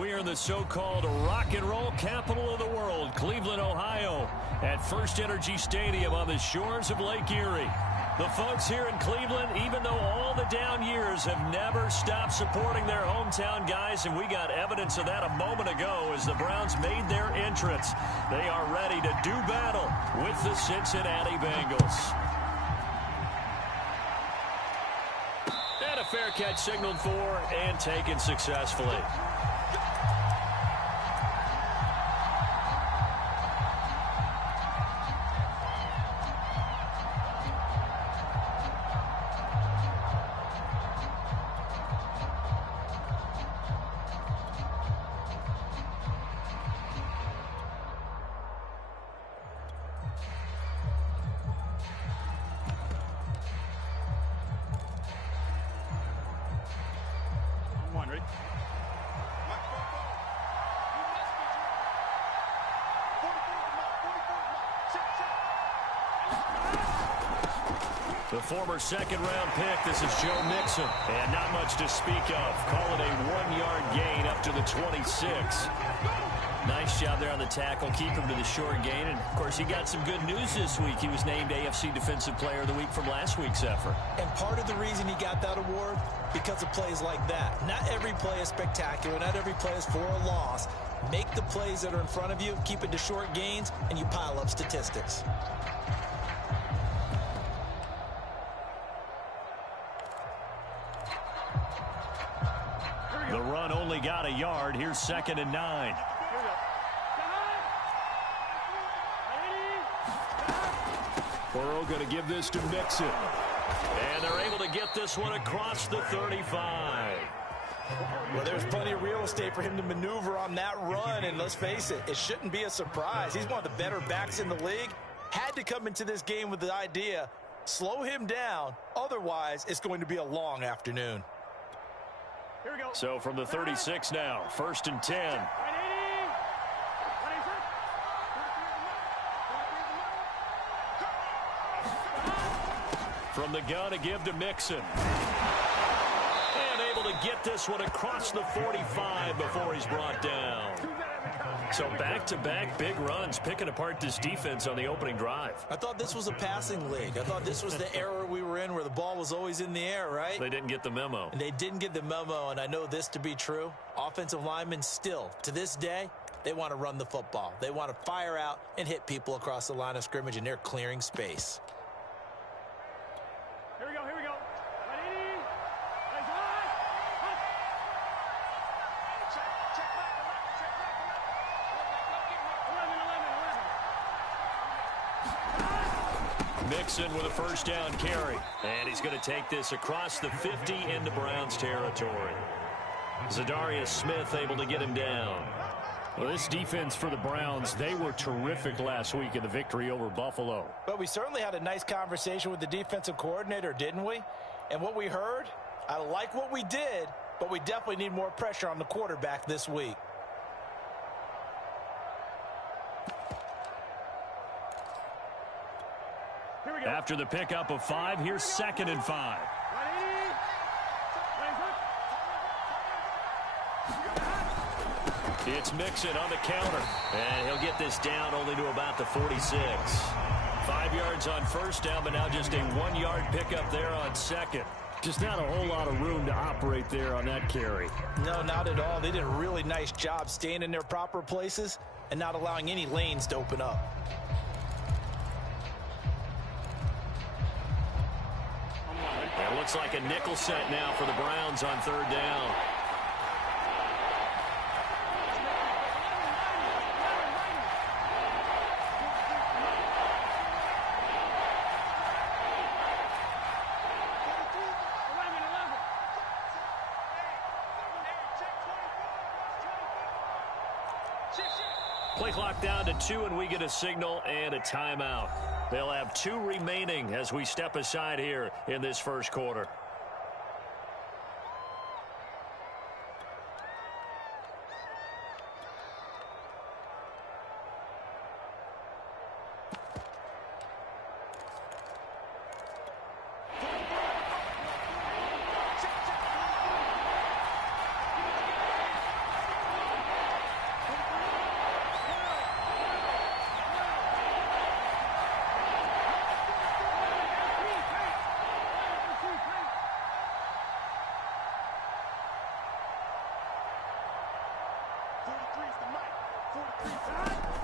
We are in the so-called rock and roll capital of the world, Cleveland, Ohio, at First Energy Stadium on the shores of Lake Erie. The folks here in Cleveland, even though all the down years, have never stopped supporting their hometown guys, and we got evidence of that a moment ago as the Browns made their entrance. They are ready to do battle with the Cincinnati Bengals. And a fair catch signaled for and taken successfully. The former second-round pick, this is Joe Mixon. And not much to speak of. Call it a 1-yard gain up to the 26. Nice job there on the tackle. Keep him to the short gain. And, of course, he got some good news this week. He was named AFC Defensive Player of the Week from last week's effort. And part of the reason he got that award, because of plays like that. Not every play is spectacular. Not every play is for a loss. Make the plays that are in front of you, keep it to short gains, and you pile up statistics. The run only got a yard. Here's 2nd and 9. Burrow going to give this to Mixon. And they're able to get this one across the 35. Well, there's plenty of real estate for him to maneuver on that run. And let's face it, it shouldn't be a surprise. He's one of the better backs in the league. Had to come into this game with the idea, slow him down. Otherwise, it's going to be a long afternoon. So from the 36 now, 1st and 10. From the gun to give to Mixon. And able to get this one across the 45 before he's brought down. So back-to-back big runs, picking apart this defense on the opening drive. I thought this was a passing league. I thought this was the era we were in where the ball was always in the air, right? They didn't get the memo. And they didn't get the memo, and I know this to be true. Offensive linemen still, to this day, they want to run the football. They want to fire out and hit people across the line of scrimmage, and they're clearing space. Here we go, here we go. Mixon with a first down carry. And he's going to take this across the 50 into Browns territory. Zadarius Smith able to get him down. Well, this defense for the Browns, they were terrific last week in the victory over Buffalo. But we certainly had a nice conversation with the defensive coordinator, didn't we? And what we heard, I like what we did, but we definitely need more pressure on the quarterback this week. After the pickup of 5, here's 2nd and 5. It's Mixon on the counter. And he'll get this down only to about the 46. 5 yards on first down, but now just a 1-yard pickup there on 2nd. Just not a whole lot of room to operate there on that carry. No, not at all. They did a really nice job staying in their proper places and not allowing any lanes to open up. It looks like a nickel set now for the Browns on 3rd down. Play clock down to 2, and we get a signal and a timeout. They'll have 2 remaining as we step aside here in this first quarter.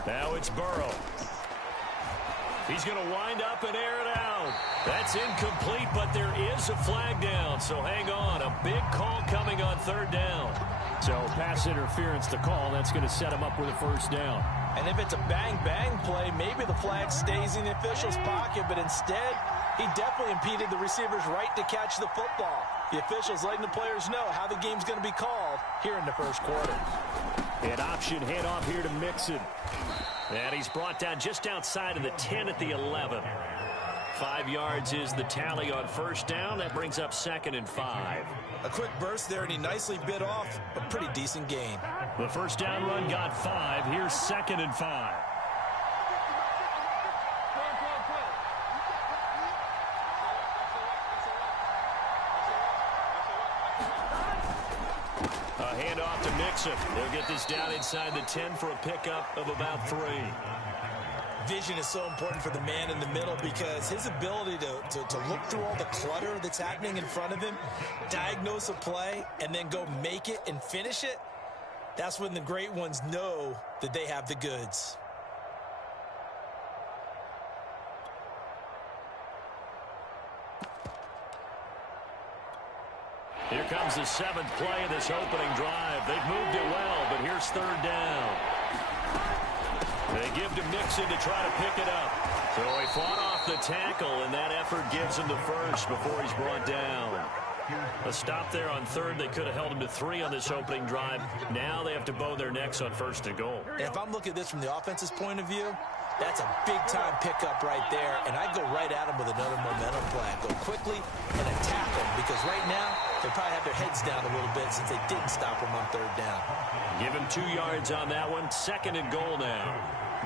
Now it's Burrow. He's going to wind up and air it out. That's incomplete, but there is a flag down, so hang on. A big call coming on third down. So pass interference to call. That's going to set him up with a first down. And if it's a bang-bang play, maybe the flag stays in the official's pocket, but instead, he definitely impeded the receiver's right to catch the football. The officials letting the players know how the game's going to be called here in the first quarter. An option handoff here to Mixon. And he's brought down just outside of the 10 at the 11. 5 yards is the tally on first down. That brings up 2nd and 5. A quick burst there, and he nicely bit off a pretty decent gain. The first down run got 5. Here's 2nd and 5. A handoff to Mixon. They'll get this down inside the 10 for a pickup of about 3. Vision is so important for the man in the middle because his ability to look through all the clutter that's happening in front of him, diagnose a play, and then go make it and finish it, that's when the great ones know that they have the goods. Here comes the 7th play of this opening drive. They've moved it well, but here's third down. They give to Mixon to try to pick it up. So he fought off the tackle, and that effort gives him the first before he's brought down. A stop there on third. They could have held him to 3 on this opening drive. Now they have to bow their necks on 1st and goal. If I'm looking at this from the offense's point of view, that's a big-time pickup right there, and I'd go right at him with another momentum play. Go quickly and attack him, because right now they probably have their heads down a little bit since they didn't stop him on third down. Give him 2 yards on that one. 2nd and goal now.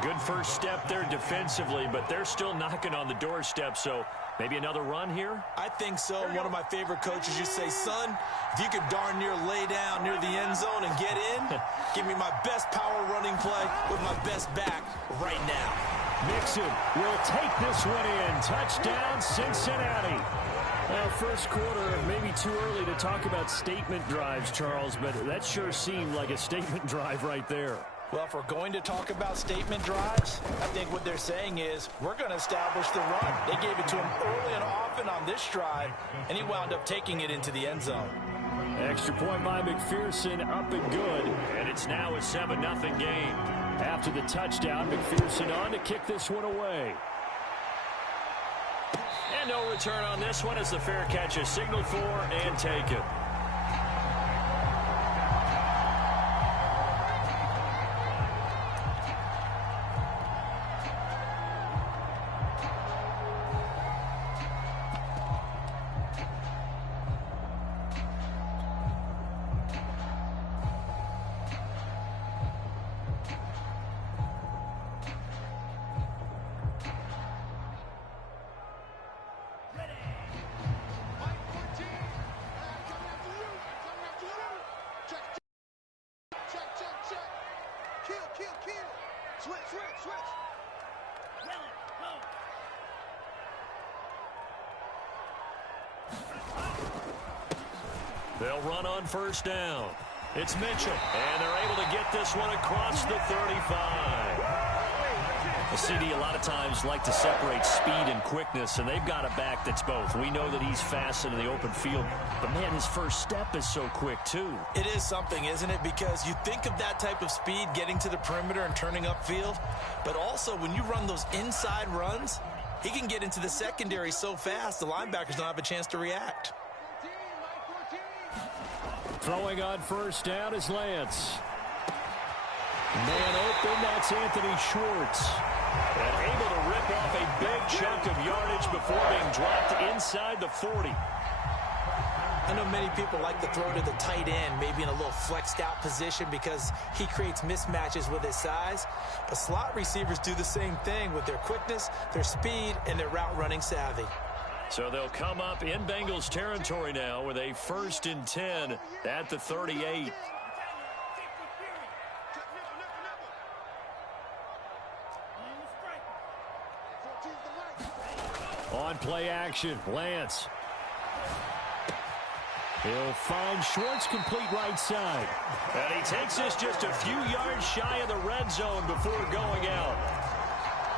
Good first step there defensively, but they're still knocking on the doorstep, so maybe another run here? I think so. One of my favorite coaches used to say, son, if you could darn near lay down near the end zone and get in, give me my best power running play with my best back right now. Mixon will take this one in. Touchdown, Cincinnati. Well, first quarter, maybe too early to talk about statement drives, Charles, but that sure seemed like a statement drive right there. Well, if we're going to talk about statement drives, I think what they're saying is we're going to establish the run. They gave it to him early and often on this drive, and he wound up taking it into the end zone. Extra point by McPherson, up and good. And it's now a 7-0 game. After the touchdown, McPherson on to kick this one away. And no return on this one as the fair catch is signaled for and taken. They'll run on first down. It's Mitchell, and they're able to get this one across the 35. The CD a lot of times like to separate speed and quickness, and they've got a back that's both. We know that he's fast in the open field, but, man, his first step is so quick, too. It is something, isn't it? Because you think of that type of speed getting to the perimeter and turning upfield, but also when you run those inside runs, he can get into the secondary so fast the linebackers don't have a chance to react. Throwing on first down is Lance. Man open, that's Anthony Schwartz. And able to rip off a big chunk of yardage before being dropped inside the 40. I know many people like to throw to the tight end, maybe in a little flexed out position because he creates mismatches with his size. But slot receivers do the same thing with their quickness, their speed, and their route running savvy. So they'll come up in Bengals territory now with a 1st and 10 at the 38. On play action, Lance. He'll find Schwartz complete right side. And he takes this just a few yards shy of the red zone before going out.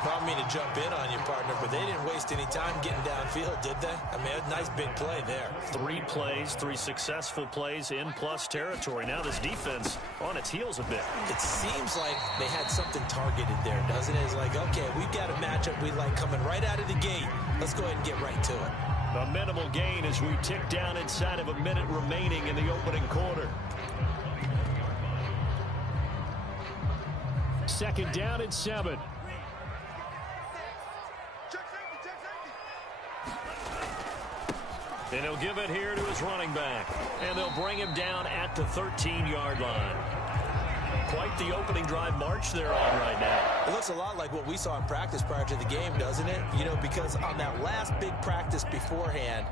I don't mean to jump in on you, partner, but they didn't waste any time getting downfield, did they? I mean, a nice big play there. 3 plays, 3 successful plays in plus territory. Now this defense on its heels a bit. It seems like they had something targeted there, doesn't it? It's like, okay, we've got a matchup we like coming right out of the gate. Let's go ahead and get right to it. A minimal gain as we tick down inside of a minute remaining in the opening quarter. Second down and 7. And he'll give it here to his running back. And they'll bring him down at the 13-yard line. Quite the opening drive march they're on right now. It looks a lot like what we saw in practice prior to the game, doesn't it? You know, because on that last big practice beforehand,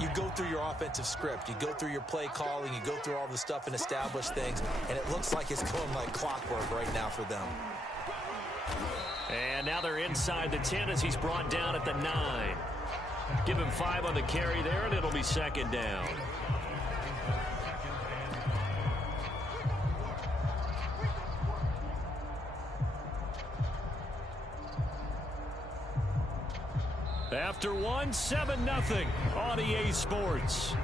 you go through your offensive script. You go through your play calling. You go through all the stuff and establish things. And it looks like it's going like clockwork right now for them. And now they're inside the 10 as he's brought down at the 9. Give him 5 on the carry there, and it'll be second down. After 1, 7-0 on EA Sports.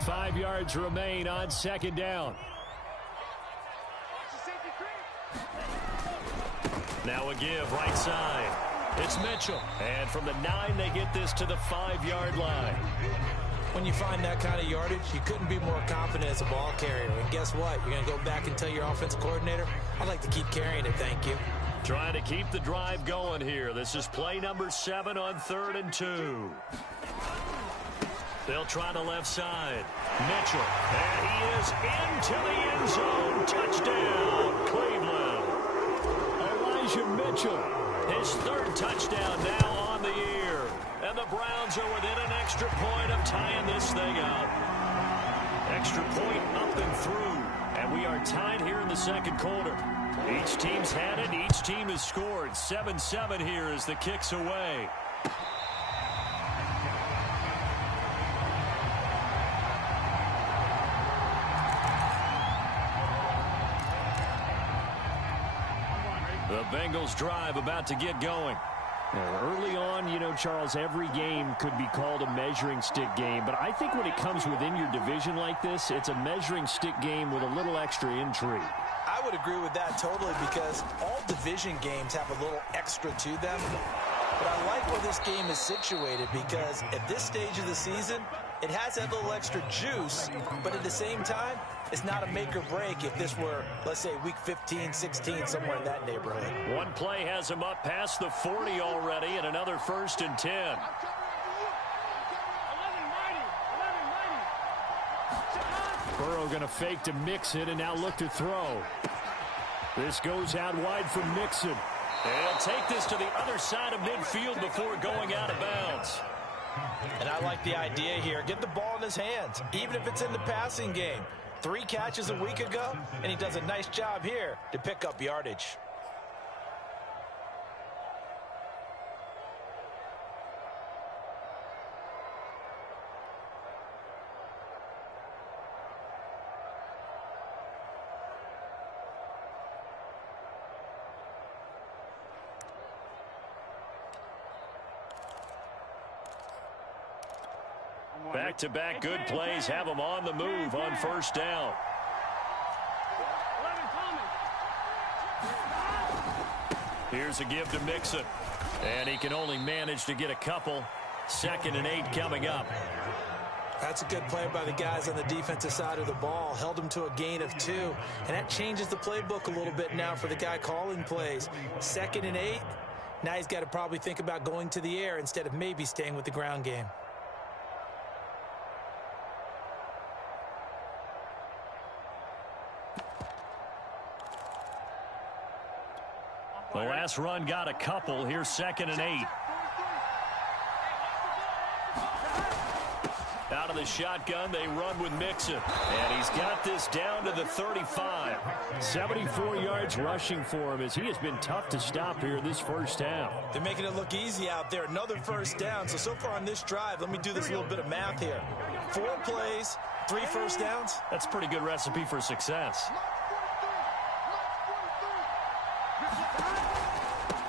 Five yards remain on second down. Now a give right side. It's Mitchell. And from the 9, they get this to the 5-yard line. When you find that kind of yardage, you couldn't be more confident as a ball carrier. And guess what? You're going to go back and tell your offensive coordinator, I'd like to keep carrying it, thank you. Trying to keep the drive going here. This is play number 7 on 3rd and 2. They'll try the left side. Mitchell. And he is into the end zone. Touchdown, Cleveland. Elijah Mitchell, his 3rd touchdown now on the year. And the Browns are within an extra point of tying this thing up. Extra point up and through. And we are tied here in the second quarter. Each team's had it. Each team has scored. 7-7 here as the kick's away. The Bengals drive about to get going. Early on, you know, Charles, every game could be called a measuring stick game. But I think when it comes within your division like this, it's a measuring stick game with a little extra intrigue. I would agree with that totally because all division games have a little extra to them. But I like where this game is situated because at this stage of the season, it has that little extra juice, but at the same time, it's not a make or break if this were, let's say, week 15, 16, somewhere in that neighborhood. One play has him up past the 40 already, and another 1st and 10. Burrow going to fake to Mixon and now look to throw. This goes out wide for Mixon. And he'll take this to the other side of midfield before going out of bounds. And I like the idea here. Get the ball in his hands, even if it's in the passing game. 3 catches a week ago, and he does a nice job here to pick up yardage. Back-to-back good plays have them on the move on 1st down. Here's a give to Mixon. And he can only manage to get a couple. 2nd and 8 coming up. That's a good play by the guys on the defensive side of the ball. Held him to a gain of 2. And that changes the playbook a little bit now for the guy calling plays. 2nd and 8. Now he's got to probably think about going to the air instead of maybe staying with the ground game. The last run got a couple. Here's 2nd and 8. Out of the shotgun, they run with Mixon. And he's got this down to the 35. 74 yards rushing for him as he has been tough to stop here this first half. They're making it look easy out there. Another first down. So far on this drive, let me do this little bit of math here. 4 plays, 3 first downs. That's a pretty good recipe for success.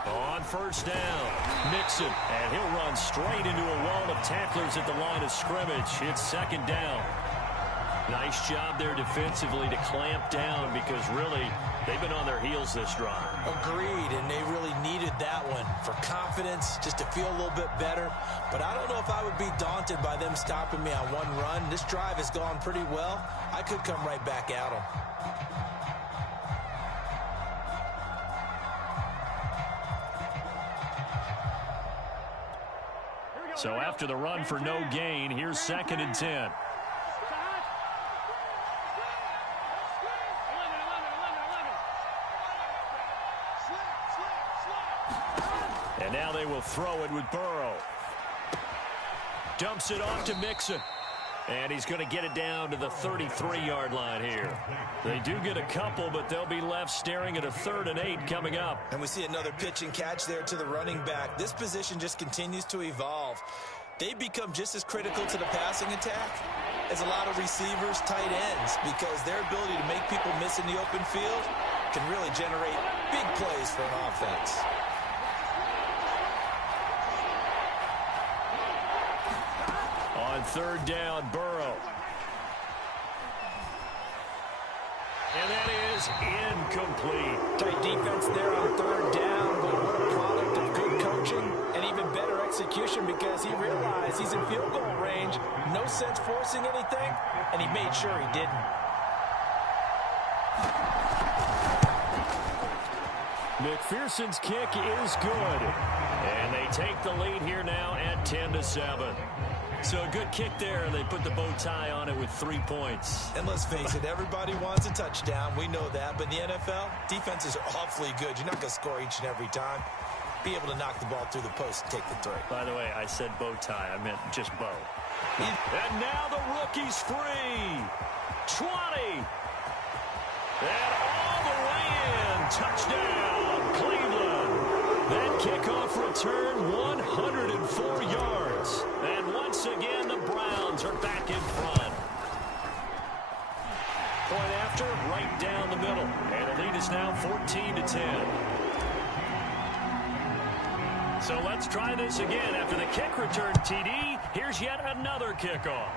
On first down, Mixon, and he'll run straight into a wall of tacklers at the line of scrimmage. It's second down. Nice job there defensively to clamp down because really they've been on their heels this drive. Agreed, and they really needed that one for confidence, just to feel a little bit better. But I don't know if I would be daunted by them stopping me on one run. This drive has gone pretty well. I could come right back at them. So after the run for no gain, here's 2nd and 10. And now they will throw it with Burrow. Dumps it off to Mixon. And he's going to get it down to the 33-yard line here. They do get a couple, but they'll be left staring at a 3rd and 8 coming up. And we see another pitch and catch there to the running back. This position just continues to evolve. They become just as critical to the passing attack as a lot of receivers, tight ends, because their ability to make people miss in the open field can really generate big plays for an offense. On 3rd down, Burrow. And that is incomplete. Tight defense there on 3rd down, but what a product of good coaching and even better execution because he realized he's in field goal range. No sense forcing anything, and he made sure he didn't. McPherson's kick is good. And they take the lead here now at 10-7. So a good kick there, and they put the bow tie on it with 3 points. And let's face it, everybody wants a touchdown. We know that. But in the NFL, defenses are awfully good. You're not going to score each and every time. Be able to knock the ball through the post and take the throw. By the way, I said bow tie. I meant just bow. And now the rookie's free. 20. And all the way in. Touchdown, Cleveland. That kickoff return, 104 yards. And once again, the Browns are back in front. Point after, right down the middle. And the lead is now 14-10. So let's try this again. After the kick return, TD, here's yet another kickoff.